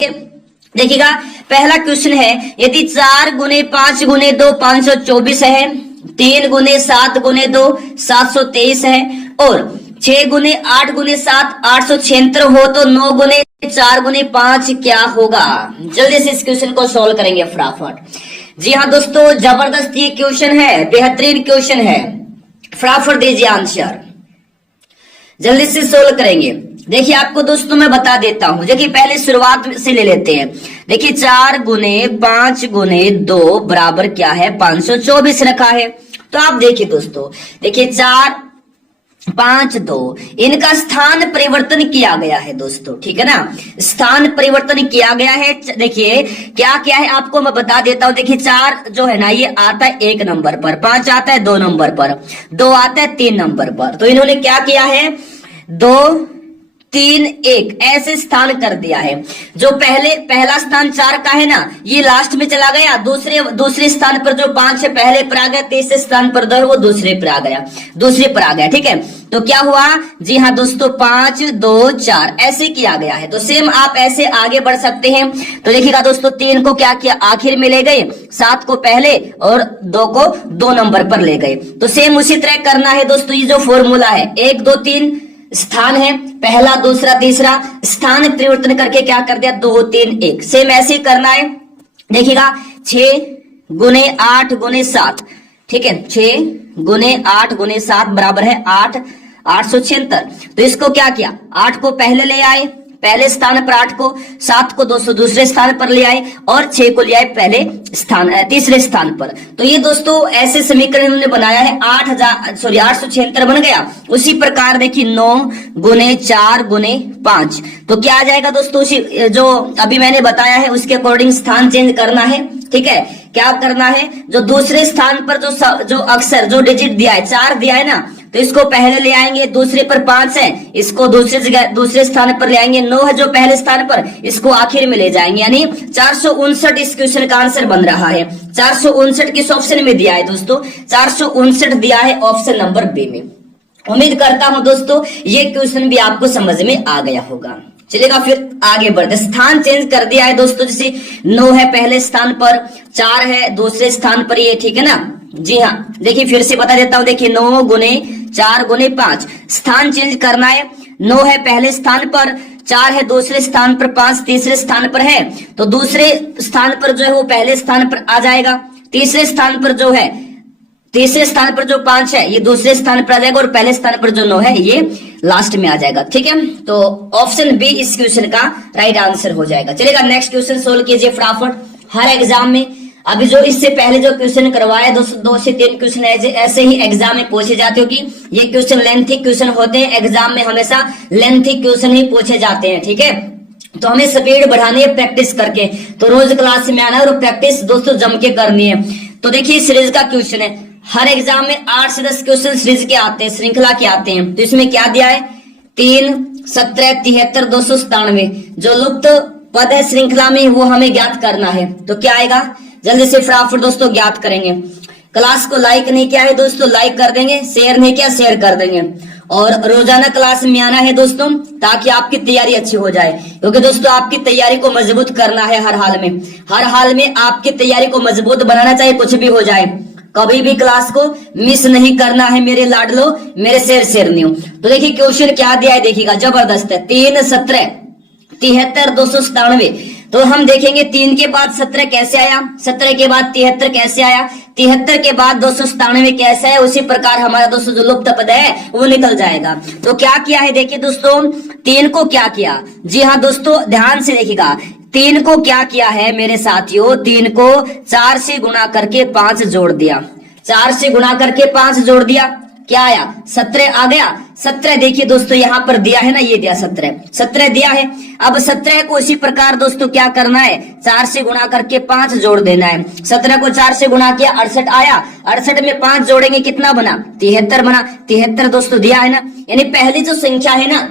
देखिएगा पहला क्वेश्चन है, यदि 4 गुने 5 गुने 2 524 है, 3 गुने 7 गुने 2 723 है और 6 गुने 8 गुने 7 876 हो तो 9 गुने 4 गुने 5 क्या होगा। जल्दी से इस क्वेश्चन को सॉल्व करेंगे फटाफट। जी हाँ दोस्तों, जबरदस्त ये क्वेश्चन है, बेहतरीन क्वेश्चन है, फटाफट दीजिए आंसर, जल्दी से सोल्व करेंगे। देखिए आपको दोस्तों मैं बता देता हूं, देखिए पहले शुरुआत से ले लेते हैं। देखिए 4 गुने 5 गुने 2 बराबर क्या है 524 रखा है। तो आप देखिए दोस्तों, देखिए 4 5 2 इनका स्थान परिवर्तन किया गया है दोस्तों, ठीक है ना, स्थान परिवर्तन किया गया है। देखिए क्या क्या है आपको मैं बता देता हूं। देखिए 4 जो है ना ये आता है 1 नंबर पर, 5 आता है 2 नंबर पर, 2 आता है 3 नंबर पर। तो इन्होंने क्या किया है 2 3 1 ऐसे स्थान कर दिया है। जो पहला स्थान 4 का है ना ये लास्ट में चला गया, दूसरे स्थान पर जो 5 है पहले पर आ गया, तीसरे स्थान पर 2 वो दूसरे पर आ गया, ठीक है। तो क्या हुआ जी हाँ दोस्तों 5 2 4 ऐसे किया गया है। तो सेम आप ऐसे आगे बढ़ सकते हैं। तो देखिएगा दोस्तों 3 को क्या किया आखिर में ले गए, 7 को पहले और 2 को 2 नंबर पर ले गए। तो सेम उसी तरह करना है दोस्तों। ये जो फॉर्मूला है 1 2 3 स्थान है, पहला दूसरा तीसरा, स्थान परिवर्तन करके क्या कर दिया 2 3 1, सेम ऐसे ही करना है। देखिएगा 6 गुने 8 गुने 7, ठीक है, 6 गुने 8 गुने 7 बराबर है 8 876। तो इसको क्या किया 8 को पहले ले आए पहले स्थान पर, 8 को 7 को दूसरे स्थान पर ले आए और 6 को ले आए पहले स्थान तीसरे स्थान पर। तो ये दोस्तों ऐसे समीकरण इन्होंने बनाया है 876 बन गया। उसी प्रकार देखिए 9 गुने 4 गुने 5, तो क्या आ जाएगा दोस्तों उसी जो अभी मैंने बताया है उसके अकॉर्डिंग स्थान चेंज करना है, ठीक है। क्या करना है जो दूसरे स्थान पर जो अक्षर जो डिजिट दिया है 4 दिया है ना, तो इसको पहले ले आएंगे, दूसरे पर 5 है इसको दूसरे स्थान पर ले आएंगे, 9 है जो पहले स्थान पर इसको आखिर में ले जाएंगे, यानी 459 इस क्वेश्चन का आंसर बन रहा है। 459 किस ऑप्शन में दिया है दोस्तों 459 दिया है ऑप्शन नंबर बी में। उम्मीद करता हूं दोस्तों ये क्वेश्चन भी आपको समझ में आ गया होगा। चलेगा फिर आगे बढ़ते, स्थान चेंज कर दिया है दोस्तों। जैसे 9 है पहले स्थान पर, 4 है दूसरे स्थान पर, ये ठीक है ना। जी हाँ देखिए फिर से बता देता हूं, देखिए 9 गुने 4 गुने 5 स्थान चेंज करना है। 9 है पहले स्थान पर, 4 है दूसरे स्थान पर, 5 तीसरे स्थान पर है, तो दूसरे स्थान पर जो है वो पहले स्थान पर आ जाएगा, तीसरे स्थान पर जो 5 है ये दूसरे स्थान पर आ जाएगा और पहले स्थान पर जो 9 है ये लास्ट में आ जाएगा, ठीक है। तो ऑप्शन बी इस क्वेश्चन का राइट आंसर हो जाएगा। चलेगा नेक्स्ट क्वेश्चन सोल्व कीजिए फटाफट। हर एग्जाम में अभी जो इससे पहले जो क्वेश्चन करवाया 2 से 3 क्वेश्चन ऐसे ही एग्जाम में पूछे जाते हो कि ये क्वेश्चन लेंथी क्वेश्चन होते हैं, एग्जाम में हमेशा लेंथी क्वेश्चन ही पूछे जाते हैं, ठीक है। तो हमें स्पीड बढ़ानी है प्रैक्टिस करके, तो रोज क्लास में आना है और प्रैक्टिस दोस्तों जम के करनी है। तो देखिए सीरीज का क्वेश्चन है, हर एग्जाम में 8 से 10 क्वेश्चन सीरीज के आते हैं, श्रृंखला के आते हैं। तो इसमें क्या दिया है 3 17 73 297 जो लुप्त पद है श्रृंखला में वो हमें ज्ञात करना है। तो क्या आएगा जल्दी से फटाफट दोस्तों ज्ञात करेंगे। क्लास को लाइक नहीं किया है दोस्तों लाइक कर देंगे, शेयर नहीं किया शेयर कर देंगे, और रोजाना क्लास में आना है दोस्तों ताकि आपकी तैयारी अच्छी हो जाए, क्योंकि दोस्तों आपकी तैयारी को मजबूत करना है। हर हाल में आपकी तैयारी को मजबूत बनाना चाहिए, कुछ भी हो जाए कभी भी क्लास को मिस नहीं करना है मेरे लाडलो मेरे शेरनियों। तो देखिए क्वेश्चन क्या दिया है, देखिएगा जबरदस्त है। 3 17 73 297, तो हम देखेंगे 3 के बाद 17 कैसे आया, 17 के बाद 73 कैसे आया, 73 के बाद 297 कैसे है, उसी प्रकार हमारा दोस्तों जो लुप्त पद है वो निकल जाएगा। तो क्या किया है देखिए दोस्तों 3 को क्या किया, जी हाँ दोस्तों ध्यान से देखिएगा 3 को क्या किया है मेरे साथियों, 3 को 4 से गुणा करके 5 जोड़ दिया, 4 से गुणा करके 5 जोड़ दिया, क्या आया 17 आ गया। 17 देखिए दोस्तों यहाँ पर दिया है ना, ये दिया 17 दिया है। अब 17 को इसी प्रकार दोस्तों क्या करना है 4 से गुणा करके 5 जोड़ देना है। 17 को 4 से गुणा किया 68 आया, 68 में 5 जोड़ेंगे कितना बना 73 बना। 73 दोस्तों दिया है ना, यानी पहली जो संख्या है ना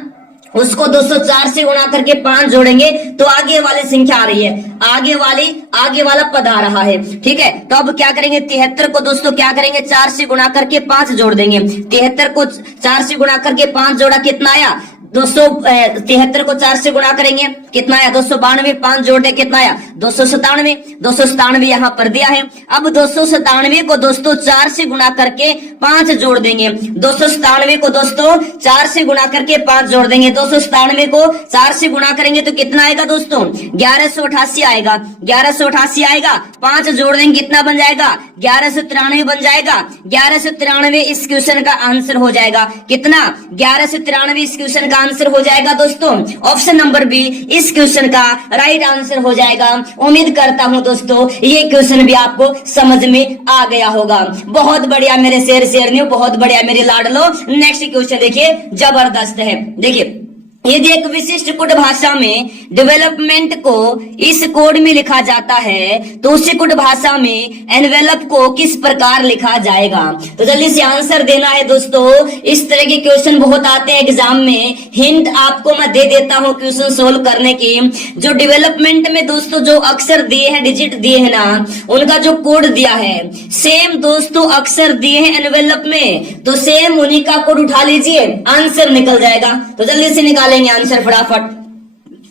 उसको दोस्तों 4 से गुणा करके 5 जोड़ेंगे तो आगे वाली संख्या आ रही है, आगे वाला पद आ रहा है, ठीक है। तो अब क्या करेंगे 73 को दोस्तों क्या करेंगे 4 से गुणा करके 5 जोड़ देंगे। 73 को 4 से गुणा करके 5 जोड़ा कितना आया 273 को 4 से गुणा करेंगे, कितना आया 292, 5 जोड़ दे कितना आया 297, 297 यहाँ पर दिया है। अब 297 को दोस्तों 4 से गुणा करके 5 जोड़ देंगे, 297 को दोस्तों 4 से गुणा करके 5 जोड़ देंगे, 297 को 4 से गुणा करेंगे तो कितना आएगा दोस्तों 1188 आएगा, 1188 आएगा, 5 जोड़ देंगे कितना बन जाएगा 1193 बन जाएगा, 1193 इस क्वेश्चन का आंसर हो जाएगा, कितना 1193 इस क्वेश्चन का आंसर हो जाएगा दोस्तों, ऑप्शन नंबर बी इस क्वेश्चन का राइट आंसर हो जाएगा। उम्मीद करता हूं दोस्तों ये क्वेश्चन भी आपको समझ में आ गया होगा। बहुत बढ़िया मेरे शेरनियों, बहुत बढ़िया मेरे लाडलो। नेक्स्ट क्वेश्चन देखिए, जबरदस्त है। देखिए, यदि एक विशिष्ट कोड भाषा में डेवलपमेंट को इस कोड में लिखा जाता है तो उसी कोड भाषा में एनवेलप को किस प्रकार लिखा जाएगा। तो जल्दी से आंसर देना है दोस्तों। इस तरह के क्वेश्चन बहुत आते हैं एग्जाम में, हिंट आपको मैं दे देता हूं क्वेश्चन सोल्व करने की। जो डेवलपमेंट में दोस्तों जो अक्षर दिए हैं, डिजिट दिए हैं ना, उनका जो कोड दिया है सेम दोस्तों अक्षर दिए हैं एनवेलप में, तो सेम उन्हीं का कोड उठा लीजिए, आंसर निकल जाएगा। तो जल्दी से निकाले आंसर,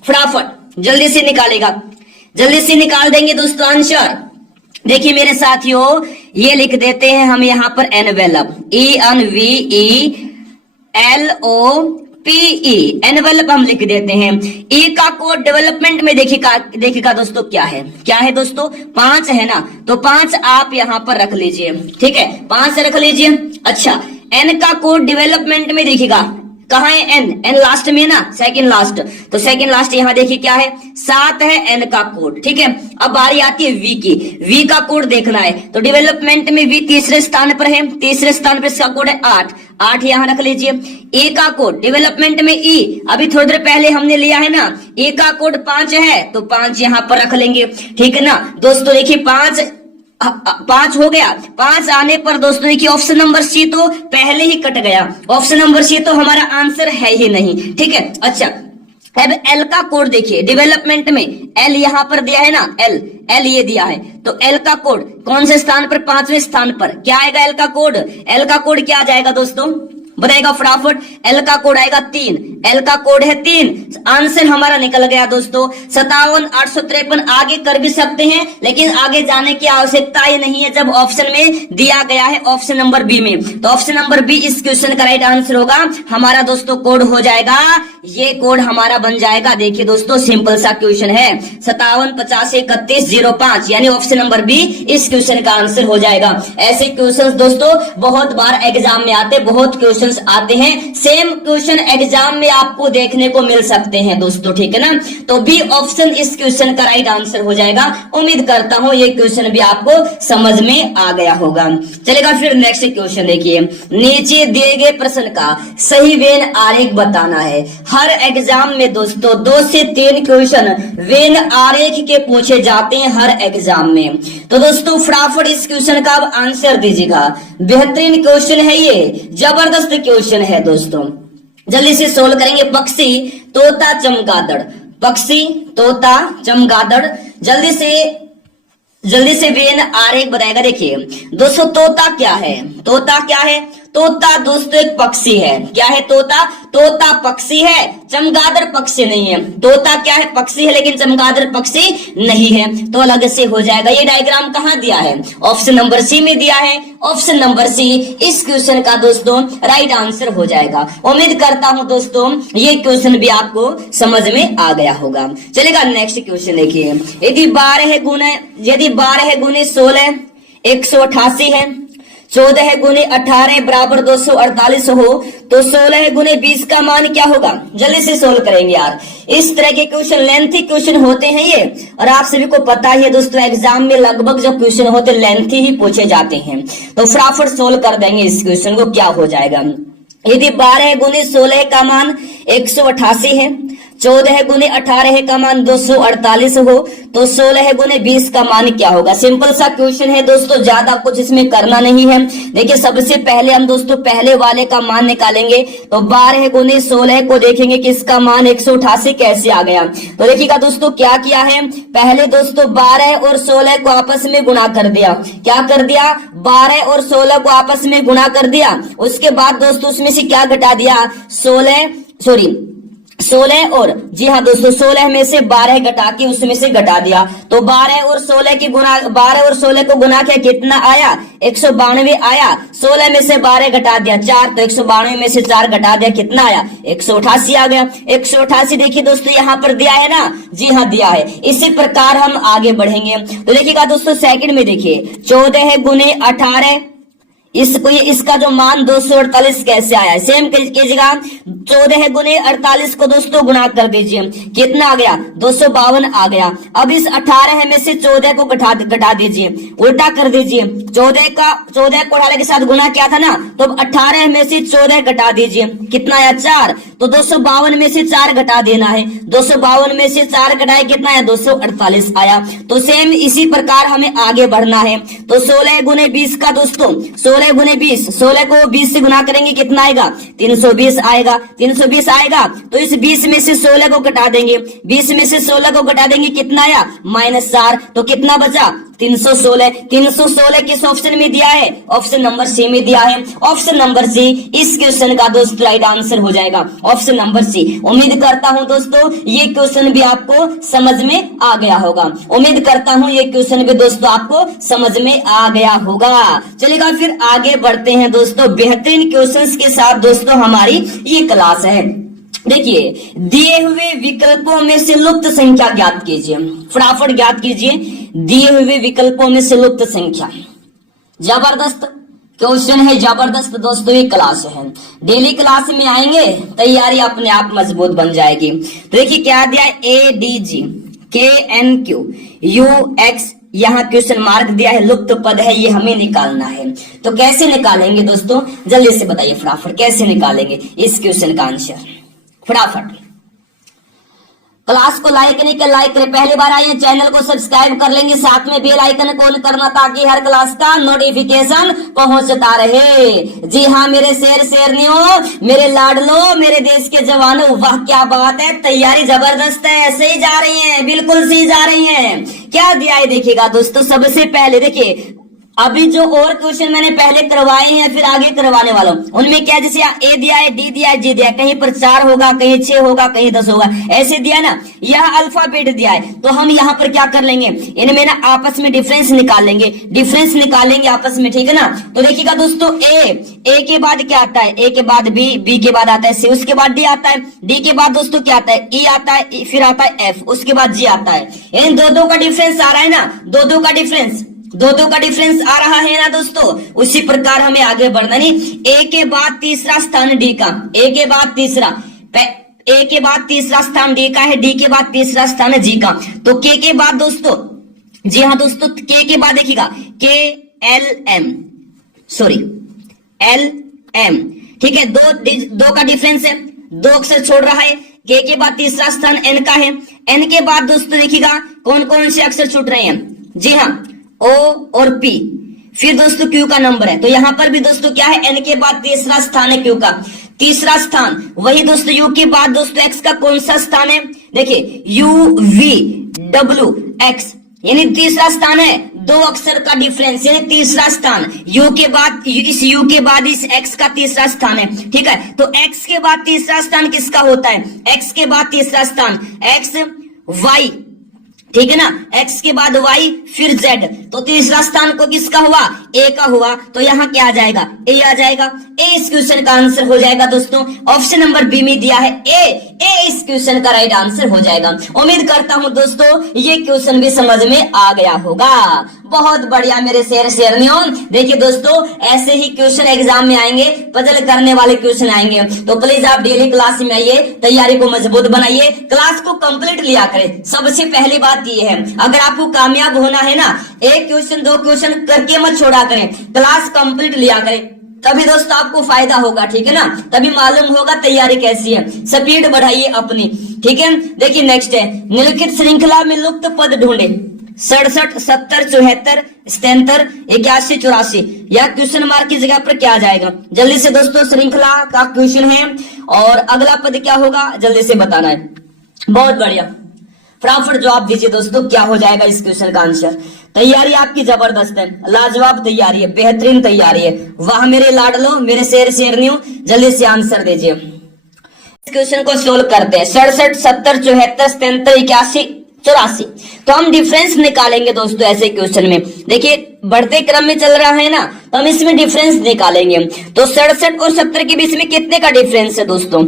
फटाफट जल्दी से निकालेगा, जल्दी से निकाल देंगे दोस्तों आंसर। देखिए मेरे साथियों, ये लिख देते हैं हम यहाँ पर एनवेलप, ENVELOPE, एनवेलप हम लिख देते हैं। ई का कोड डेवलपमेंट में देखिएगा दोस्तों क्या है दोस्तों 5 है ना, तो 5 आप यहाँ पर रख लीजिए, ठीक है 5 रख लीजिए। अच्छा, एन का कोड डेवलपमेंट में देखिएगा कहाँ है, एन लास्ट में ना, सेकंड लास्ट, तो सेकंड लास्ट यहाँ देखिए क्या है 7 है एन का कोड, ठीक है। अब बारी आती है वी की, वी का कोड देखना है, तो डेवलपमेंट में वी तीसरे स्थान पर है, तीसरे स्थान पर इसका कोड है 8 यहाँ रख लीजिए। ए का कोड डेवलपमेंट में ई, अभी थोड़ी देर पहले हमने लिया है ना, ए का कोड 5 है तो 5 यहाँ पर रख लेंगे, ठीक है ना दोस्तों। देखिए 5 हो गया, 5 आने पर दोस्तों देखिए ऑप्शन नंबर सी तो पहले ही कट गया, ऑप्शन नंबर सी तो हमारा आंसर है ही नहीं, ठीक है। अच्छा, अब एल का कोड देखिए, डेवलपमेंट में एल यहाँ पर दिया है ना, एल ये दिया है, तो एल का कोड कौन से स्थान पर, 5वें स्थान पर क्या आएगा एल का कोड, एल का कोड क्या आ जाएगा दोस्तों बताएगा फटाफट। एल का कोड आएगा 3, एल का कोड है 3, आंसर हमारा निकल गया दोस्तों 57,853। आगे कर भी सकते हैं लेकिन आगे जाने की आवश्यकता ही नहीं है जब ऑप्शन में दिया गया है ऑप्शन नंबर बी में, तो ऑप्शन नंबर बी इस क्वेश्चन का राइट आंसर होगा हमारा दोस्तों। कोड हो जाएगा, ये कोड हमारा बन जाएगा। देखिए दोस्तों सिंपल सा क्वेश्चन है 57503105, यानी ऑप्शन नंबर बी इस क्वेश्चन का आंसर हो जाएगा। ऐसे क्वेश्चन दोस्तों बहुत बार एग्जाम में आते, बहुत क्वेश्चन आते हैं, सेम क्वेश्चन एग्जाम में आपको देखने को मिल सकते हैं दोस्तों, ठीक है ना। तो बी ऑप्शन इस क्वेश्चन का राइट आंसर हो जाएगा। उम्मीद करता हूं ये क्वेश्चन भी आपको समझ में आ गया होगा। चलेगा फिर नेक्स्ट क्वेश्चन देखिए, नीचे दिए गए प्रश्न का सही वेन आरेख बताना है। हर एग्जाम में दोस्तों 2 से 3 क्वेश्चन वेन आरेख के पूछे जाते हैं हर एग्जाम में, तो दोस्तों फटाफट इस क्वेश्चन का आप आंसर दीजिएगा। बेहतरीन क्वेश्चन है ये, जबरदस्त क्वेश्चन है दोस्तों, जल्दी से सोल्व करेंगे। पक्षी तोता चमगादड़, पक्षी तोता चमगादड़, जल्दी से वेन आरेख बताएगा। देखिए दोस्तों तोता क्या है, तोता क्या है, तोता दोस्तों एक पक्षी है। क्या है तोता, तोता पक्षी है, चमगादड़ पक्षी नहीं है। तोता क्या है, पक्षी है लेकिन चमगादड़ पक्षी नहीं है, तो अलग से हो जाएगा। ये डायग्राम कहाँ दिया है, ऑप्शन नंबर सी में दिया है, ऑप्शन नंबर सी इस क्वेश्चन का दोस्तों राइट आंसर हो जाएगा। उम्मीद करता हूं दोस्तों ये क्वेश्चन भी आपको समझ में आ गया होगा। चलेगा नेक्स्ट क्वेश्चन देखिए, यदि 12 गुने 16 188 है, 14 गुने 18 बराबर 248 हो, तो 16 गुने 20 का मान क्या होगा। जल्दी से सोल्व करेंगे यार, इस तरह के क्वेश्चन लेंथी क्वेश्चन होते हैं ये, और आप सभी को पता ही है दोस्तों एग्जाम में लगभग जो क्वेश्चन होते हैं लेंथी ही पूछे जाते हैं, तो फटाफट सोल्व कर देंगे इस क्वेश्चन को। क्या हो जाएगा, यदि 12 गुने 16 का मान 188 है, 14 गुने 18 का मान 248 हो, तो 16 गुने 20 का मान क्या होगा। सिंपल सा क्वेश्चन है दोस्तों, ज्यादा कुछ इसमें करना नहीं है। देखिए सबसे पहले हम दोस्तों पहले वाले का मान निकालेंगे, तो 12 गुने 16 को देखेंगे कि इसका मान 188 कैसे आ गया। तो देखिएगा दोस्तों क्या किया है, पहले दोस्तों 12 और 16 को आपस में गुणा कर दिया। क्या कर दिया, 12 और 16 को आपस में गुणा कर दिया। उसके बाद दोस्तों उसमें से क्या घटा दिया, 16 और जी हाँ दोस्तों 16 में से 12 घटा के उसमें से घटा दिया तो 12 और 16 की गुना 12 और 16 को गुना किया कितना आया 192 आया। 16 में से 12 घटा दिया 4 तो 192 में से 4 घटा दिया कितना आया 188 आ गया। 188 देखिए दोस्तों यहाँ पर दिया है ना, जी हाँ दिया है। इसी प्रकार हम आगे बढ़ेंगे तो देखिएगा दोस्तों सेकंड में देखिए 14 गुने 18 इसको ये इसका जो मान 248 कैसे आया, सेम कीजिएगा 14 गुने 48 को दोस्तों गुना कर दीजिए कितना आ गया 252 आ गया। अब इस 18 में से 14 को घटा दीजिए, उल्टा कर दीजिए 14 को 18 के साथ गुना किया था ना, तो अब 18 में से 14 घटा दीजिए कितना आया 4 तो 252 में से 4 घटा देना है। 252 में से 4 घटाए कितना आया 248 आया। तो सेम इसी प्रकार हमें आगे बढ़ना है। तो 16 गुने 20 का दोस्तों 16 गुने 20, 16 को 20 से गुना करेंगे कितना आएगा 320 आएगा। 320 आएगा तो इस 20 में से 16 को घटा देंगे, 20 में से 16 को घटा देंगे कितना आया -4 तो कितना बचा 316। 316 किस ऑप्शन में दिया है, ऑप्शन नंबर सी में दिया है। ऑप्शन नंबर सी इस क्वेश्चन का दोस्तों राइट आंसर हो जाएगा, ऑप्शन नंबर सी। उम्मीद करता हूं दोस्तों ये क्वेश्चन भी आपको समझ में आ गया होगा। उम्मीद करता हूं ये क्वेश्चन भी दोस्तों आपको समझ में आ गया होगा। चलिएगा फिर आगे बढ़ते हैं दोस्तों बेहतरीन क्वेश्चंस के साथ। दोस्तों हमारी ये क्लास है, देखिए दिए हुए विकल्पों में से लुप्त संख्या ज्ञात कीजिए, फटाफट ज्ञात कीजिए दिए हुए विकल्पों में से लुप्त संख्या। जबरदस्त क्वेश्चन है, जबरदस्त दोस्तों ये क्लास है, डेली क्लास में आएंगे तैयारी अपने आप मजबूत बन जाएगी। तो देखिए क्या दिया है ADG KNQ UX, यहाँ क्वेश्चन मार्क दिया है, लुप्त पद है, ये हमें निकालना है। तो कैसे निकालेंगे दोस्तों जल्दी से बताइए फटाफट कैसे निकालेंगे इस क्वेश्चन का आंसर फटाफट। क्लास को लाइक नहीं कर लाइक करें, पहली बार आइए चैनल को सब्सक्राइब कर लेंगे, साथ में बेल आइकन ऑन करना ताकि हर क्लास का नोटिफिकेशन पहुंचता रहे। जी हाँ मेरे शेरनियों, मेरे लाडलो, मेरे देश के जवानों, वाह क्या बात है, तैयारी जबरदस्त है, सही जा रही है, बिल्कुल सही जा रही है। क्या दिया है देखिएगा दोस्तों, सबसे पहले देखिए अभी जो और क्वेश्चन मैंने पहले करवाए हैं फिर आगे करवाने वाला हूं उनमें क्या जैसे A दिया है D दिया है G दिया है, कहीं पर 4 होगा कहीं 6 होगा कहीं 10 होगा ऐसे दिया ना, यह अल्फाबेट दिया है। तो हम यहाँ पर क्या कर लेंगे इनमें ना आपस में डिफरेंस निकाल लेंगे, डिफरेंस निकालेंगे आपस में, ठीक है ना। तो देखिएगा दोस्तों A के बाद क्या आता है, A के बाद B, B के बाद आता है C, उसके बाद D आता है, D के बाद दोस्तों क्या आता है E आता है, फिर आता है F, उसके बाद G आता है। इन दो का डिफरेंस आ रहा है ना, दो का डिफरेंस, दो का डिफरेंस आ रहा है ना दोस्तों। उसी प्रकार हमें आगे बढ़ना, नहीं A के बाद तीसरा स्थान D का, A के बाद तीसरा, A के बाद तीसरा स्थान D का है, D के बाद तीसरा स्थान है G का। तो K के बाद दोस्तों, जी हाँ दोस्तों K के बाद देखिएगा KLM, सॉरी LM, ठीक है, दो का डिफरेंस है, 2 अक्षर छोड़ रहा है। K के बाद तीसरा स्थान N का है, N के बाद दोस्तों देखिएगा कौन कौन से अक्षर छूट रहे हैं, जी हाँ O और P, फिर दोस्तों Q का नंबर है। तो यहाँ पर भी दोस्तों क्या है N के बाद तीसरा स्थान है Q का, तीसरा स्थान। वही दोस्तों U के बाद दोस्तों X का कौन सा स्थान है, देखिए UVWX, यानी तीसरा स्थान है, 2 अक्षर का डिफरेंस, यानी तीसरा स्थान। U के बाद इस U के बाद इस X का तीसरा स्थान है, ठीक है। तो X के बाद तीसरा स्थान किसका होता है, X के बाद तीसरा स्थान XY, ठीक है ना, X के बाद Y फिर Z, तो तीसरा स्थान को किसका हुआ A का हुआ। तो यहाँ क्या आ जाएगा A आ जाएगा, A इस क्वेश्चन का आंसर हो जाएगा दोस्तों। ऑप्शन नंबर बी में दिया है A इस क्वेश्चन का राइट आंसर हो जाएगा। उम्मीद करता हूं दोस्तों ये क्वेश्चन भी समझ में आ गया होगा। बहुत बढ़िया मेरे शेरनियों, देखिए दोस्तों ऐसे ही क्वेश्चन एग्जाम में आएंगे, पजल करने वाले क्वेश्चन आएंगे। तो प्लीज आप डेली क्लास में आइए, तैयारी को मजबूत बनाइए, क्लास को कंप्लीट लिया करें। सबसे पहली बात ये है, अगर आपको कामयाब होना है ना, 1 क्वेश्चन 2 क्वेश्चन करके मत छोड़ा करें, क्लास कंप्लीट लिया करें, तभी दोस्तों आपको फायदा होगा, ठीक है ना, तभी मालूम होगा तैयारी कैसी है। स्पीड बढ़ाइए अपनी, ठीक है। देखिए नेक्स्ट है, निम्नलिखित श्रृंखला में लुप्त पद ढूंढे। 67, 70, 74, 77, 81, 84, यह क्वेश्चन मार्क की जगह पर क्या आ जाएगा, जल्दी से दोस्तों श्रृंखला का क्वेश्चन है और अगला पद क्या होगा जल्दी से बताना है। बहुत बढ़िया, फटाफट जवाब दीजिए दोस्तों, क्या हो जाएगा इस क्वेश्चन का आंसर। तैयारी आपकी जबरदस्त है, लाजवाब तैयारी है, बेहतरीन तैयारी है, वाह मेरे लाडलो, मेरे शेरनियों, जल्दी से आंसर दीजिए। क्वेश्चन को सोल्व करते हैं। 67, 70, 74, 77, 81, 84। तो हम डिफरेंस निकालेंगे दोस्तों ऐसे क्वेश्चन में। देखिए बढ़ते क्रम में चल रहा है ना, तो हम इसमें डिफरेंस निकालेंगे। तो 67 और 70 के बीच में कितने का डिफरेंस है दोस्तों?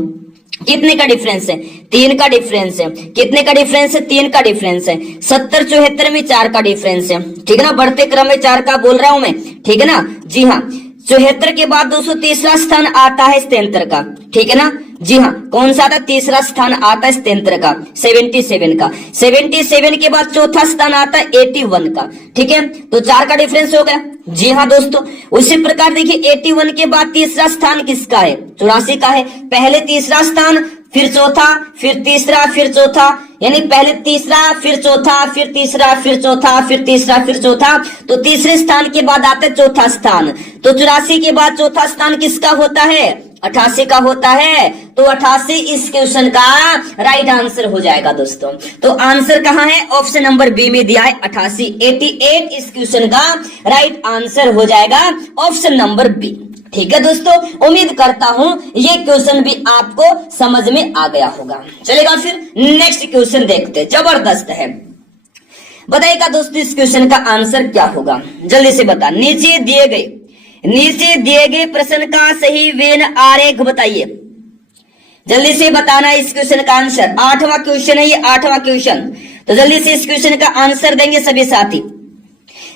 कितने का डिफरेंस है? 3 का डिफरेंस है। कितने का डिफरेंस है? 3 का डिफरेंस है। 70, 74 में 4 का डिफरेंस है। ठीक है ना, बढ़ते क्रम में 4 का बोल रहा हूं मैं। ठीक है ना, जी हाँ। 74 के बाद दोस्तों तीसरा स्थान आता है 77 का। ठीक है ना, जी हाँ। कौन सा था? तीसरा स्थान आता है 77 का, 77 का। 77 के बाद चौथा स्थान आता है 81 का। ठीक है, तो 4 का डिफरेंस हो गया। जी हाँ दोस्तों, उसी प्रकार देखिए 81 के बाद तीसरा स्थान किसका है? 84 का है। पहले तीसरा स्थान, फिर चौथा, फिर तीसरा, फिर चौथा, यानी पहले तीसरा, फिर चौथा, फिर तीसरा, फिर चौथा, फिर तीसरा, फिर चौथा। तो तीसरे स्थान के बाद आता है चौथा स्थान। तो 84 के बाद चौथा स्थान किसका होता है? 88 का होता है। तो 88 इस क्वेश्चन का राइट आंसर हो जाएगा दोस्तों। तो आंसर कहाँ है? ऑप्शन नंबर बी में दिया है 88। 88 इस क्वेश्चन का राइट आंसर हो जाएगा, ऑप्शन नंबर बी। ठीक है दोस्तों, उम्मीद करता हूं ये क्वेश्चन भी आपको समझ में आ गया होगा। चलेगा, फिर नेक्स्ट क्वेश्चन देखते हैं। जबरदस्त है, बताइएगा दोस्तों इस क्वेश्चन का आंसर क्या होगा? जल्दी से बता। नीचे दिए गए प्रश्न का सही वेन आरेख बताइए। जल्दी से बताना इस क्वेश्चन का आंसर। 8वां क्वेश्चन है ये, 8वां क्वेश्चन। तो जल्दी से इस क्वेश्चन का आंसर देंगे सभी साथी।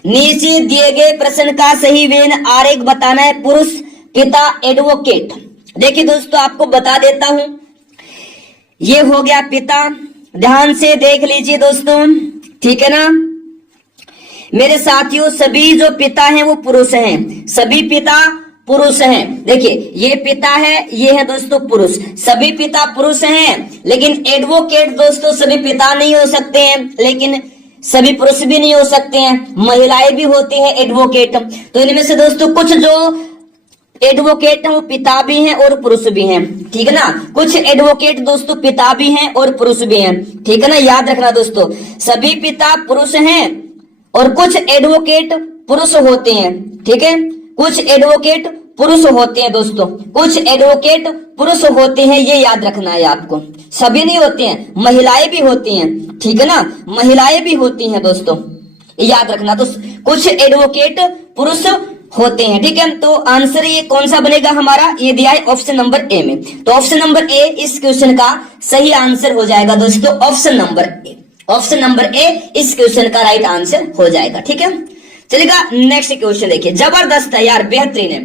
नीचे दिए गए प्रश्न का सही वेन आरेख बताना है। पुरुष, पिता, एडवोकेट। देखिए दोस्तों आपको बता देता हूं, ये हो गया पिता। ध्यान से देख लीजिए दोस्तों, ठीक है ना मेरे साथियों। सभी जो पिता हैं वो पुरुष हैं, सभी पिता पुरुष हैं। देखिए ये पिता है, ये है दोस्तों पुरुष। सभी पिता पुरुष हैं, लेकिन एडवोकेट दोस्तों सभी पिता नहीं हो सकते हैं, लेकिन सभी पुरुष भी नहीं हो सकते हैं, महिलाएं भी होती हैं एडवोकेट। तो इनमें से दोस्तों कुछ जो एडवोकेट हैं वो पिता भी हैं और पुरुष भी हैं। ठीक है ना, कुछ एडवोकेट दोस्तों पिता भी हैं और पुरुष भी हैं। ठीक है ना, याद रखना दोस्तों, सभी पिता पुरुष हैं और कुछ एडवोकेट पुरुष होते हैं। ठीक है, कुछ एडवोकेट पुरुष होते हैं दोस्तों, कुछ एडवोकेट पुरुष होते हैं, ये याद रखना है आपको। सभी नहीं होते हैं, महिलाएं भी होती हैं। ठीक है ना, महिलाएं भी होती हैं दोस्तों, याद रखना। तो कुछ एडवोकेट पुरुष होते हैं। ठीक है, तो आंसर ये कौन सा बनेगा हमारा? ये दिया है ऑप्शन नंबर ए में। तो ऑप्शन नंबर ए इस क्वेश्चन का सही आंसर हो जाएगा दोस्तों, option number A. Option number A इस क्वेश्चन का राइट आंसर हो जाएगा। ठीक है, चलेगा नेक्स्ट क्वेश्चन देखिए। जबरदस्त है यार, बेहतरीन है।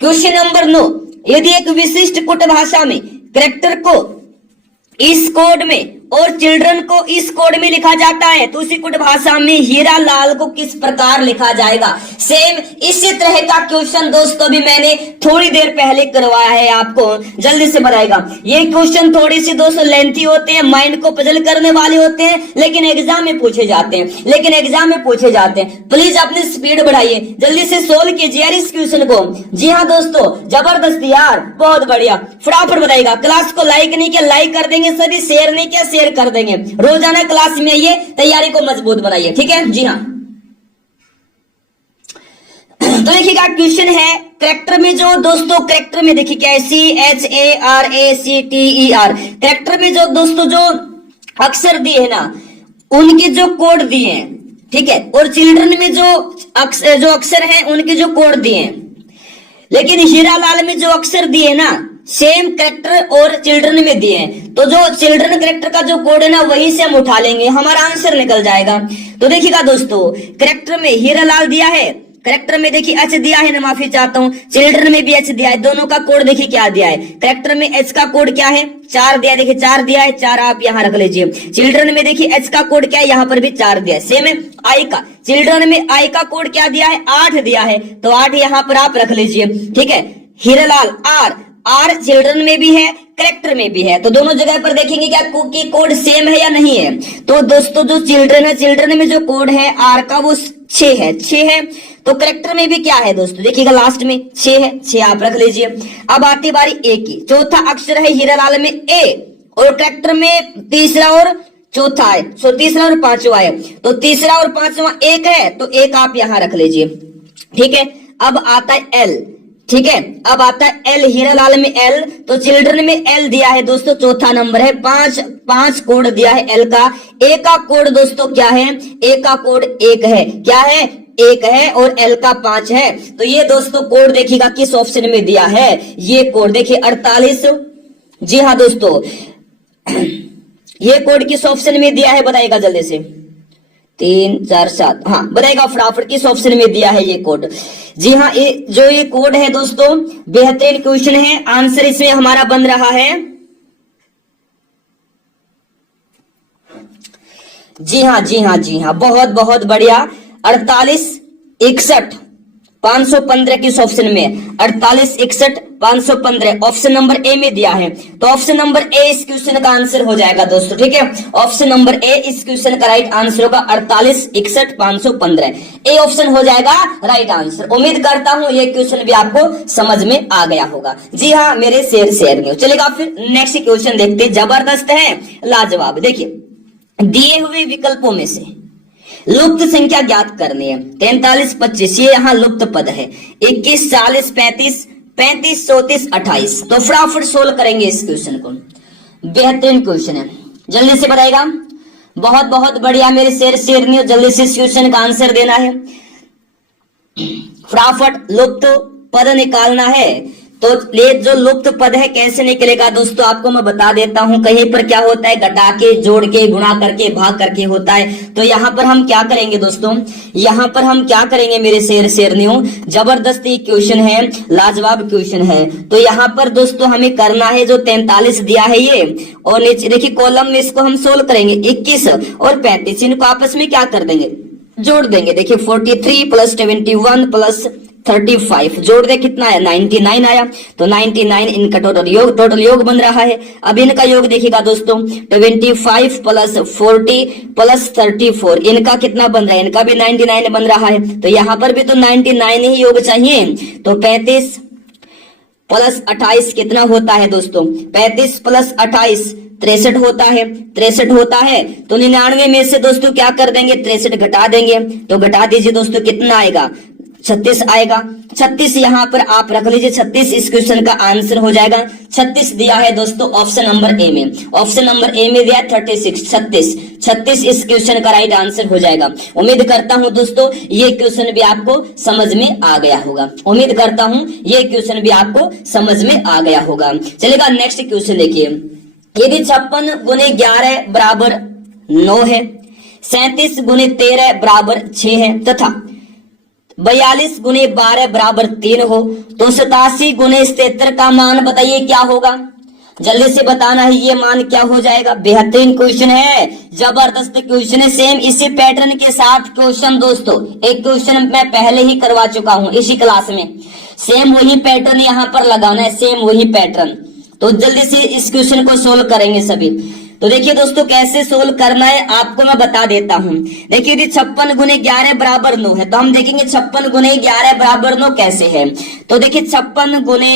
क्वेश्चन नंबर 9, यदि एक विशिष्ट कुट भाषा में कैरेक्टर को इस कोड में और चिल्ड्रन को इस कोड में लिखा जाता है, तो उसी कुट भाषा में हीरा लाल को किस प्रकार लिखा जाएगा? सेम इसी तरह का क्वेश्चन दोस्तों भी मैंने थोड़ी देर पहले करवाया है आपको, जल्दी से बताएगा। ये क्वेश्चन थोड़ी सी दोस्तों लेंथी होते हैं, माइंड को पजल करने वाले होते हैं, लेकिन एग्जाम में पूछे जाते हैं। प्लीज अपनी स्पीड बढ़ाइए, जल्दी से सोल्व कीजिए यार इस क्वेश्चन को। जी हाँ दोस्तों, जबरदस्त यार, बहुत बढ़िया। फटाफट बताइएगा। क्लास को लाइक नहीं किया, लाइक कर देंगे सभी, शेयर नहीं किया, शेयर कर देंगे। रोजाना क्लास में आइए, तैयारी को मजबूत बनाइए। ठीक है, जी हाँ। तो देखिएगा क्वेश्चन है, कैरेक्टर में जो दोस्तों, कैरेक्टर में देखिए क्या है, CHARACTER। कैरेक्टर में जो दोस्तों जो अक्षर दिए है ना, उनके जो कोड दिए हैं, ठीक है, और चिल्ड्रन में जो अक्षर हैं उनके जो कोड दिए हैं, लेकिन हीरालाल में जो अक्षर दिए ना सेम कैरेक्टर और चिल्ड्रन में दिए हैं। तो जो चिल्ड्रन कैरेक्टर का जो कोड है ना वहीं से हम उठा लेंगे, हमारा आंसर निकल जाएगा। तो देखिएगा दोस्तों, कैरेक्टर में हीरालाल दिया है, कैरेक्टर में देखिए एच दिया है ना, माफी चाहता हूँ, चिल्ड्रन में भी एच दिया है। दोनों का कोड देखिए क्या दिया है। कैरेक्टर में एच का कोड क्या है? 4 दिया है, देखिए 4 दिया है, 4 आप यहाँ रख लीजिए। चिल्ड्रन में देखिए एच का कोड क्या है, यहाँ पर भी 4 दिया है। सेम है आई का, चिल्ड्रन में आई का कोड क्या दिया है? 8 दिया है, तो 8 यहाँ पर आप रख लीजिए। ठीक है, हीरालाल आर चिल्ड्रन में भी है, कैरेक्टर में भी है, तो दोनों जगह पर देखेंगे क्या कोड सेम है या नहीं है। तो दोस्तों जो चिल्ड्रन है, चिल्ड्रन में जो कोड है आर का वो 6 है। तो कैरेक्टर में भी क्या है दोस्तों, देखिएगा लास्ट में 6 है, 6 आप रख लीजिए। अब आती बारी ए की। चौथा अक्षर है हीरालाल में ए, और कैरेक्टर में तीसरा और चौथा है, सो तीसरा और पांचवा है, तो तीसरा और पांचवा 1 है, तो 1 आप यहाँ रख लीजिए। ठीक है, अब आता है एल। ठीक है। अब आता है एल, हीरालाल में एल, तो चिल्ड्रन में एल दिया है दोस्तों, चौथा नंबर है। पांच कोड दिया है एल का। ए का कोड दोस्तों क्या है? ए का कोड 1 है। क्या है? 1 है, और एल का 5 है। तो ये दोस्तों कोड देखिएगा किस ऑप्शन में दिया है। ये कोड देखिए 48, जी हाँ दोस्तों, ये कोड किस ऑप्शन में दिया है बताइएगा जल्दी से। 3 4 7, हाँ बताइएगा फटाफट किस ऑप्शन में दिया है ये कोड। जी हाँ, ये कोड है दोस्तों, बेहतरीन क्वेश्चन है। आंसर इसमें हमारा बन रहा है, जी हाँ जी हाँ जी हाँ, बहुत बहुत बढ़िया। 48 61 515 किस ऑप्शन में? 48 61 515 ऑप्शन नंबर ए में दिया है। तो ऑप्शन नंबर ए इस क्वेश्चन का आंसर हो जाएगा दोस्तों, ठीक है। ऑप्शन नंबर ए इस क्वेश्चन का राइट आंसर होगा 48 61 515। ए ऑप्शन हो जाएगा राइट आंसर। उम्मीद करता हूं ये क्वेश्चन भी आपको समझ में आ गया होगा। जी हाँ मेरे शेयर में चलेगा। फिर नेक्स्ट क्वेश्चन देखते हैं, जबरदस्त है, लाजवाब। देखिए, दिए हुए विकल्पों में से लुप्त संख्या ज्ञात करनी है। 43 25 ये यहाँ लुप्त पद है। 21 40 35 35 34 28। तो फटाफट सोल्व करेंगे इस क्वेश्चन को। बेहतरीन क्वेश्चन है, जल्दी से बताएगा। बहुत बहुत बढ़िया मेरे शेयर नहीं हो, जल्दी से इस क्वेश्चन का आंसर देना है। फटाफट लुप्त पद निकालना है। तो ये जो लुप्त पद है कैसे निकलेगा दोस्तों, आपको मैं बता देता हूं। कहीं पर क्या होता है, घटा के, जोड़ के, गुणा करके, भाग करके होता है। तो यहाँ पर हम क्या करेंगे दोस्तों, यहाँ पर हम क्या करेंगे मेरे शेरनियों, जबरदस्ती क्वेश्चन है, लाजवाब क्वेश्चन है। तो यहाँ पर दोस्तों हमें करना है, जो 43 दिया है ये, और नीचे देखिए कॉलम में इसको हम सोल्व करेंगे। 21 और 35 इनको आपस में क्या कर देंगे, जोड़ देंगे। देखिए 43 प्लस 21 प्लस 35 जोड़ दे, कितना है 99 आया। तो 99 इनका टोटल योग बन रहा है। अब इनका योग देखिएगा दोस्तों, 25 प्लस 40 प्लस 34 इनका कितना बन रहा है, इनका भी 99 बन रहा है। तो यहाँ पर भी तो 99 ही योग चाहिए। तो 35 प्लस 28 कितना होता है दोस्तों, 35 प्लस 28 63 होता है। 63 होता है, तो 99 में से दोस्तों क्या कर देंगे, 63 घटा देंगे। तो घटा दीजिए दोस्तों, कितना आएगा, 36 आएगा। 36 यहाँ पर आप रख लीजिए, 36 इस क्वेश्चन का आंसर हो जाएगा। 36 दिया है दोस्तों ऑप्शन नंबर ए में। ऑप्शन नंबर ए में दिया 36 36 इस क्वेश्चन का राइट आंसर हो जाएगा। उम्मीद करता हूं दोस्तों ये क्वेश्चन भी आपको समझ में आ गया होगा। उम्मीद करता हूं ये क्वेश्चन भी आपको समझ में आ गया होगा। चलेगा नेक्स्ट क्वेश्चन देखिए, यदि 56 गुने 11 बराबर 9 है, 37 गुने 13 बराबर 6 है, तथा 42 गुने 12 बराबर 3 हो, तो 87 गुने 77 का मान बताइए क्या होगा। जल्दी से बताना है, ये मान क्या हो जाएगा। बेहतरीन क्वेश्चन है, जबरदस्त क्वेश्चन है। सेम इसी पैटर्न के साथ क्वेश्चन दोस्तों, एक क्वेश्चन मैं पहले ही करवा चुका हूं इसी क्लास में। सेम वही पैटर्न यहाँ पर लगाना है, सेम वही पैटर्न। तो जल्दी से इस क्वेश्चन को सोल्व करेंगे सभी। तो देखिए दोस्तों कैसे सोल्व करना है आपको मैं बता देता हूं। देखिए यदि 56 गुने 11 बराबर 9 है, तो हम देखेंगे 56 गुने 11 बराबर 9 कैसे है। तो देखिए 56 गुने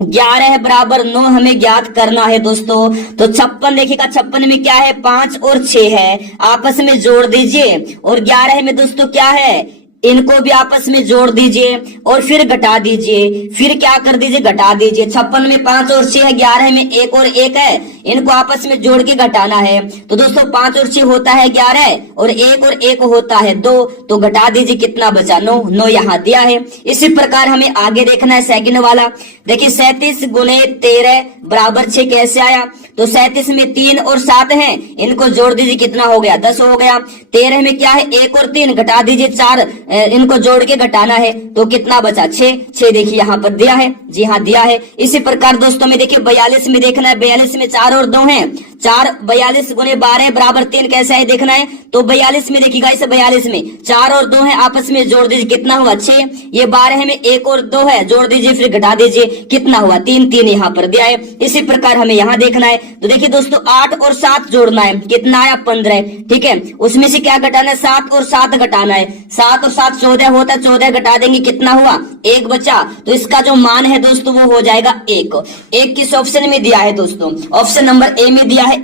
11 बराबर 9 हमें ज्ञात करना है दोस्तों। तो 56 देखिएगा, 56 में क्या है, 5 और 6 है, आपस में जोड़ दीजिए। और 11 में दोस्तों क्या है, इनको भी आपस में जोड़ दीजिए और फिर घटा दीजिए। फिर क्या कर दीजिए, घटा दीजिए। 56 में 5 और 6 है, 11 में 1 और 1 है, इनको आपस में जोड़ के घटाना है। तो दोस्तों 5 और 6 होता है 11 और 1 होता है 2, तो घटा दीजिए, कितना बचा 9 यहाँ दिया है। इसी प्रकार हमें आगे देखना है सेकंड वाला। देखिए 37 गुने 13 बराबर 6 कैसे आया। तो 37 में 3 और 7 है, इनको जोड़ दीजिए, कितना हो गया 10 हो गया। 13 में क्या है, 1 और 3 घटा दीजिए 4, इनको जोड़ के घटाना है, तो कितना बचा 6 देखिए यहाँ पर दिया है, जी हाँ दिया है। इसी प्रकार दोस्तों में देखिए 42 में देखना है, 42 में 4 और 2 है, 42 गुने 12 बराबर 3 कैसा है देखना है। तो 42 में देखिएगा, इस 42 में 4 और 2 है, आपस में जोड़ दीजिए, कितना हुआ 6। ये 12 में 1 और 2 है, जोड़ दीजिए फिर घटा दीजिए, कितना हुआ 3 यहाँ पर दिया है। इसी प्रकार हमें यहाँ देखना है। तो देखिए दोस्तों 8 और 7 जोड़ना है, कितना आया 15, ठीक है। उसमें से क्या घटाना है, 7 और 7 घटाना है। 7 और 7 14 होता है, 14 घटा देंगे, कितना हुआ 1 बचा। तो इसका जो मान है दोस्तों वो हो जाएगा 1 किस ऑप्शन में दिया है दोस्तों, ऑप्शन ऑप्शन नंबर ए में दिया है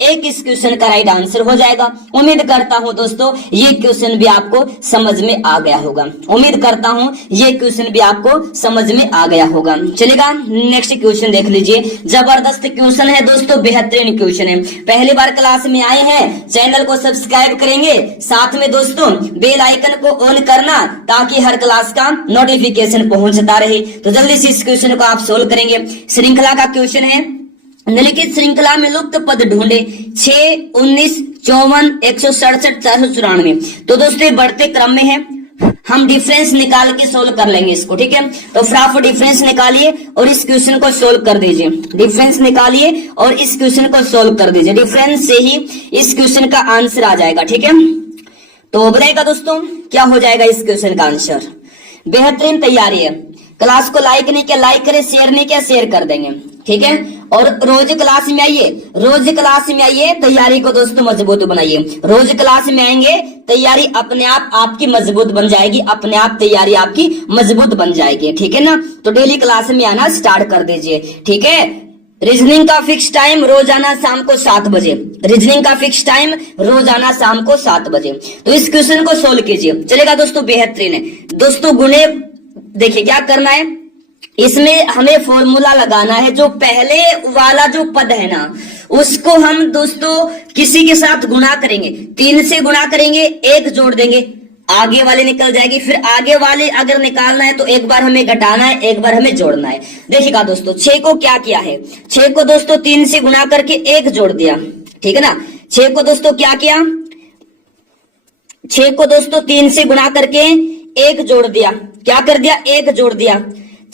एक इस क्वेश्चन का राइट आंसर हो जाएगा। उम्मीद करता हूं दोस्तों ये क्वेश्चन भी आपको समझ में आ गया होगा। उम्मीद करता हूं ये क्वेश्चन भी आपको समझ में आ गया होगा। चलेगा, नेक्स्ट क्वेश्चन देख लीजिए। जबरदस्त क्वेश्चन है दोस्तों, बेहतरीन क्वेश्चन है। पहली बार क्लास में आए हैं, चैनल को सब्सक्राइब करेंगे, साथ में दोस्तों बेल आइकन को ऑन करना ताकि हर क्लास का नोटिफिकेशन पहुंचता रहे। तो जल्दी से इस क्वेश्चन को आप सोल्व करेंगे। श्रृंखला का क्वेश्चन है, निम्नलिखित श्रृंखला में लुप्त पद ढूंढे 6, 19, 54, 167, 494। तो दोस्तों ये बढ़ते क्रम में है, हम डिफरेंस निकाल के सोल्व कर लेंगे इसको, ठीक है। तो फटाफट डिफरेंस निकालिए और इस क्वेश्चन को सोल्व कर दीजिए। डिफरेंस निकालिए और इस क्वेश्चन को सोल्व कर दीजिए। डिफरेंस से ही इस क्वेश्चन का आंसर आ जाएगा, ठीक है। तो बताइएगा दोस्तों क्या हो जाएगा इस क्वेश्चन का आंसर। बेहतरीन तैयारी है। क्लास को लाइक नहीं किया लाइक करें, शेयर नहीं किया शेयर कर देंगे, ठीक है। और रोज क्लास में आइए, रोज क्लास में आइए, तैयारी को दोस्तों मजबूत बनाइए। रोज क्लास में आएंगे, तैयारी अपने आप आपकी मजबूत बन जाएगी, अपने आप तैयारी आपकी मजबूत बन जाएगी, ठीक है ना। तो डेली क्लास में आना स्टार्ट कर दीजिए, ठीक है। रीजनिंग का फिक्स टाइम रोजाना शाम को 7 बजे। रीजनिंग का फिक्स टाइम रोजाना शाम को 7 बजे। तो इस क्वेश्चन को सोल्व कीजिए। चलेगा दोस्तों, बेहतरीन है दोस्तों। गुणे देखिए क्या करना है, इसमें हमें फॉर्मूला लगाना है। जो पहले वाला जो पद है ना, उसको हम दोस्तों किसी के साथ गुणा करेंगे, 3 से गुणा करेंगे, 1 जोड़ देंगे, आगे वाले निकल जाएगी। फिर आगे वाले अगर निकालना है तो एक बार हमें घटाना है, एक बार हमें जोड़ना है। देखिएगा दोस्तों 6 को क्या किया है, 6 को दोस्तों 3 से गुणा करके 1 जोड़ दिया, ठीक है ना। 6 को दोस्तों क्या किया, 6 को दोस्तों 3 से गुणा करके 1 जोड़ दिया। क्या कर दिया, 1 जोड़ दिया।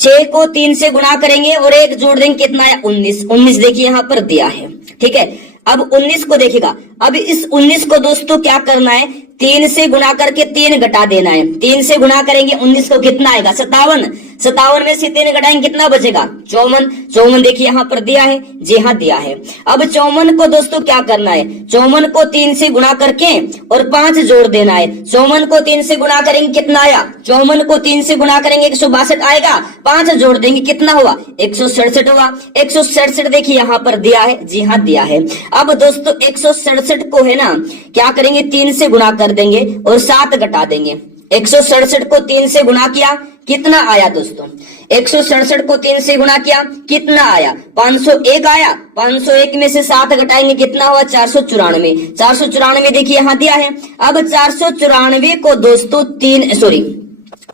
6 को 3 से गुणा करेंगे और 1 जोड़ देंगे, कितना है 19। 19 देखिए यहाँ पर दिया है, ठीक है। अब 19 को देखिएगा, अब इस 19 को दोस्तों क्या करना है, 3 से गुणा करके 3 घटा देना है। 3 से गुणा करेंगे 19 को, कितना आएगा 57। 57 में से 3 घटाएंगे, कितना बचेगा 54। 54 देखिए यहाँ पर दिया है, जी हाँ दिया है। अब 54 को दोस्तों क्या करना है, 54 को 3 से गुणा करके और 5 जोड़ देना है। 54 को 3 से गुणा करेंगे, कितना आया, 54 को 3 से गुणा करेंगे 162 आएगा, 5 जोड़ देंगे, कितना हुआ 167 हुआ। 167 देखिए यहाँ पर दिया है, जी हाँ दिया है। अब दोस्तों 167 को है ना क्या करेंगे, 3 से गुणा कर देंगे और 7 घटा देंगे। 167 को 3 से गुणा किया, कितना आया दोस्तों, 167 को 3 से गुणा किया, कितना आया 501 आया। 501 में से 7 घटाएंगे, कितना हुआ 494। 494 देखिए यहाँ दिया है। अब 494 को दोस्तों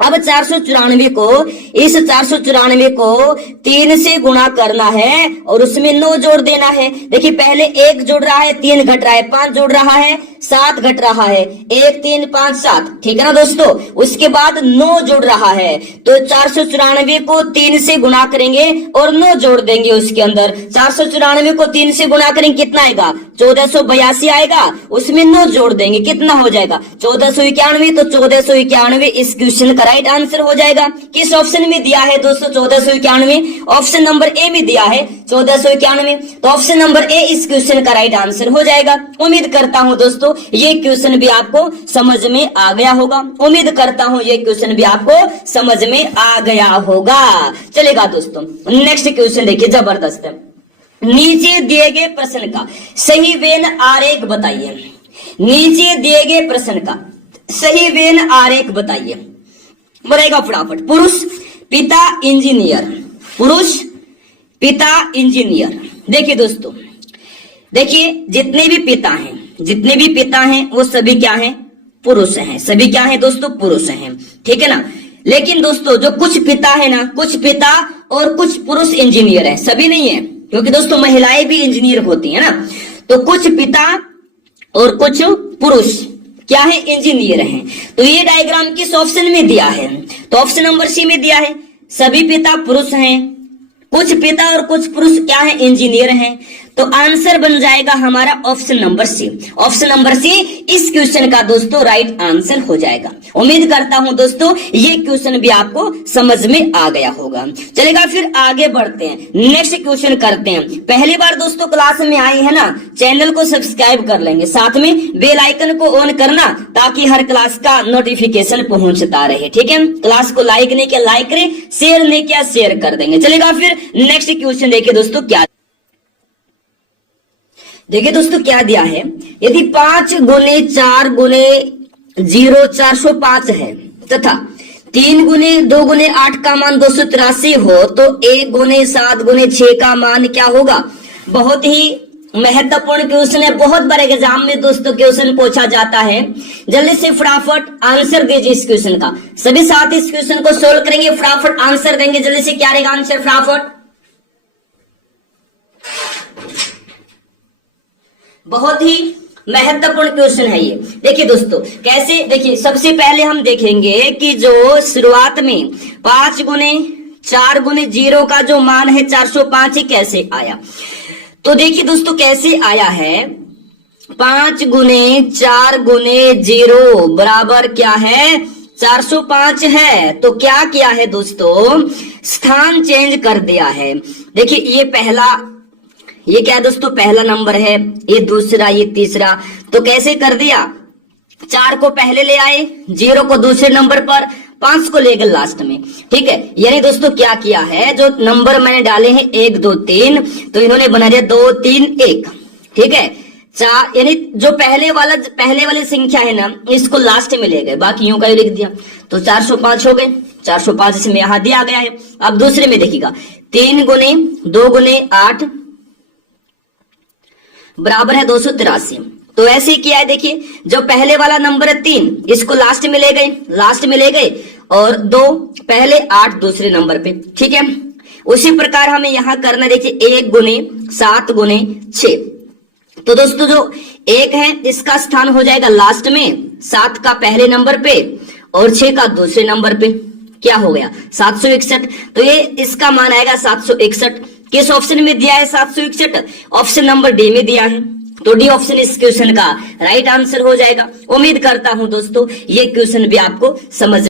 494 को, इस 494 को 3 से गुणा करना है और उसमें 9 जोड़ देना है। देखिए पहले 1 जोड़ रहा है, 3 घट रहा है, 5 जोड़ रहा है, 7 घट रहा है, 1 3 5 7, ठीक है ना दोस्तों। उसके बाद 9 जोड़ रहा है, तो 494 को 3 से गुणा करेंगे और 9 जोड़ देंगे उसके अंदर। 494 को 3 से गुणा करेंगे, कितना आएगा 1482 आएगा, उसमें 9 जोड़ देंगे, कितना हो जाएगा 1491। तो 1491 इस क्वेश्चन का राइट आंसर हो जाएगा। किस ऑप्शन में दिया है दोस्तों 1491, ऑप्शन नंबर ए में दिया है 1491। तो ऑप्शन नंबर ए इस क्वेश्चन का राइट आंसर हो जाएगा। उम्मीद करता हूं दोस्तों ये क्वेश्चन भी आपको समझ में आ गया होगा। उम्मीद करता हूं ये क्वेश्चन भी आपको समझ में आ गया होगा। चलेगा दोस्तों, नेक्स्ट क्वेश्चन देखिए, जबरदस्त है। नीचे दिए गए प्रश्न का सही वेन आरेख बताइए। नीचे दिए गए प्रश्न का सही वेन आरेख बताइए। बताएगा फटाफट। पुरुष पिता इंजीनियर, पुरुष पिता इंजीनियर। देखिए दोस्तों, देखिए जितने भी पिता हैं वो सभी क्या हैं, पुरुष हैं। सभी क्या हैं दोस्तों, पुरुष हैं, ठीक है ना। लेकिन दोस्तों जो कुछ पिता है ना, कुछ पिता और कुछ पुरुष इंजीनियर है, सभी नहीं है, क्योंकि दोस्तों महिलाएं भी इंजीनियर होती है ना। तो कुछ पिता और कुछ पुरुष क्या है, इंजीनियर हैं। तो ये डायग्राम किस ऑप्शन में दिया है, तो ऑप्शन नंबर सी में दिया है। सभी पिता पुरुष हैं, कुछ पिता और कुछ पुरुष क्या है, इंजीनियर हैं। तो आंसर बन जाएगा हमारा option number C. Option number C इस क्वेश्चन का दोस्तों राइट आंसर हो जाएगा। उम्मीद करता हूं दोस्तों ये क्वेश्चन भी आपको समझ में आ गया होगा। चलेगा, फिर आगे बढ़ते हैं, नेक्स्ट क्वेश्चन करते हैं। पहली बार दोस्तों क्लास में आए हैं ना, चैनल को सब्सक्राइब कर लेंगे, साथ में बेल आइकन को ऑन करना ताकि हर क्लास का नोटिफिकेशन पहुंचता रहे, ठीक है। क्लास को लाइक नहीं किया लाइक करें, शेयर नहीं किया शेयर कर देंगे। चलेगा, फिर नेक्स्ट क्वेश्चन देखिए दोस्तों क्या। देखिए दोस्तों क्या दिया है, यदि 5 गुने 4 गुने 0 405 है तथा 3 गुने 2 गुने 8 का मान 283 हो तो 1 गुने 7 गुने 6 का मान क्या होगा। बहुत ही महत्वपूर्ण क्वेश्चन है, बहुत बड़े एग्जाम में दोस्तों क्वेश्चन पूछा जाता है। जल्दी से फटाफट आंसर दीजिए इस क्वेश्चन का। सभी साथ इस क्वेश्चन को सोल्व करेंगे, फटाफट आंसर देंगे। जल्दी से क्या रहेगा आंसर, फटाफट। बहुत ही महत्वपूर्ण क्वेश्चन है ये। देखिए दोस्तों कैसे, देखिए सबसे पहले हम देखेंगे कि जो शुरुआत में 5 गुने 4 गुने 0 का जो मान है 405 ही कैसे आया। तो देखिए दोस्तों कैसे आया है, 5 गुने 4 गुने 0 बराबर क्या है 405 है। तो क्या किया है दोस्तों, स्थान चेंज कर दिया है। देखिए ये पहला, ये क्या है दोस्तों, पहला नंबर है, ये दूसरा, ये तीसरा। तो कैसे कर दिया, 4 को पहले ले आए, 0 को दूसरे नंबर पर, 5 को ले गए लास्ट में। ठीक है, यानी दोस्तों क्या किया है, जो नंबर मैंने डाले हैं 1 2 3, तो इन्होंने बना दिया 2 3 1। ठीक है, 4 यानी जो पहले वाली संख्या है ना, इसको लास्ट में ले गए, बाकी यूं का ही लिख दिया। तो 405 हो गए, 405 इसमें यहां दिया गया है। अब दूसरे में देखिएगा, 3 गुने 2 गुने 8 बराबर है 283। तो ऐसे ही किया है। देखिए जो पहले वाला नंबर है 3, इसको लास्ट में ले गए, और 2 पहले 8 दूसरे नंबर पे। ठीक है, उसी प्रकार हमें यहां करना, देखिए 1 गुने 7 गुने 6। तो दोस्तों जो 1 है इसका स्थान हो जाएगा लास्ट में, 7 का पहले नंबर पे और 6 का दूसरे नंबर पे। क्या हो गया 761। तो ये इसका मान आएगा 761। किस ऑप्शन में दिया है 761, ऑप्शन नंबर डी में दिया है। तो डी ऑप्शन इस क्वेश्चन का राइट आंसर हो जाएगा। उम्मीद करता हूं दोस्तों ये क्वेश्चन भी आपको समझ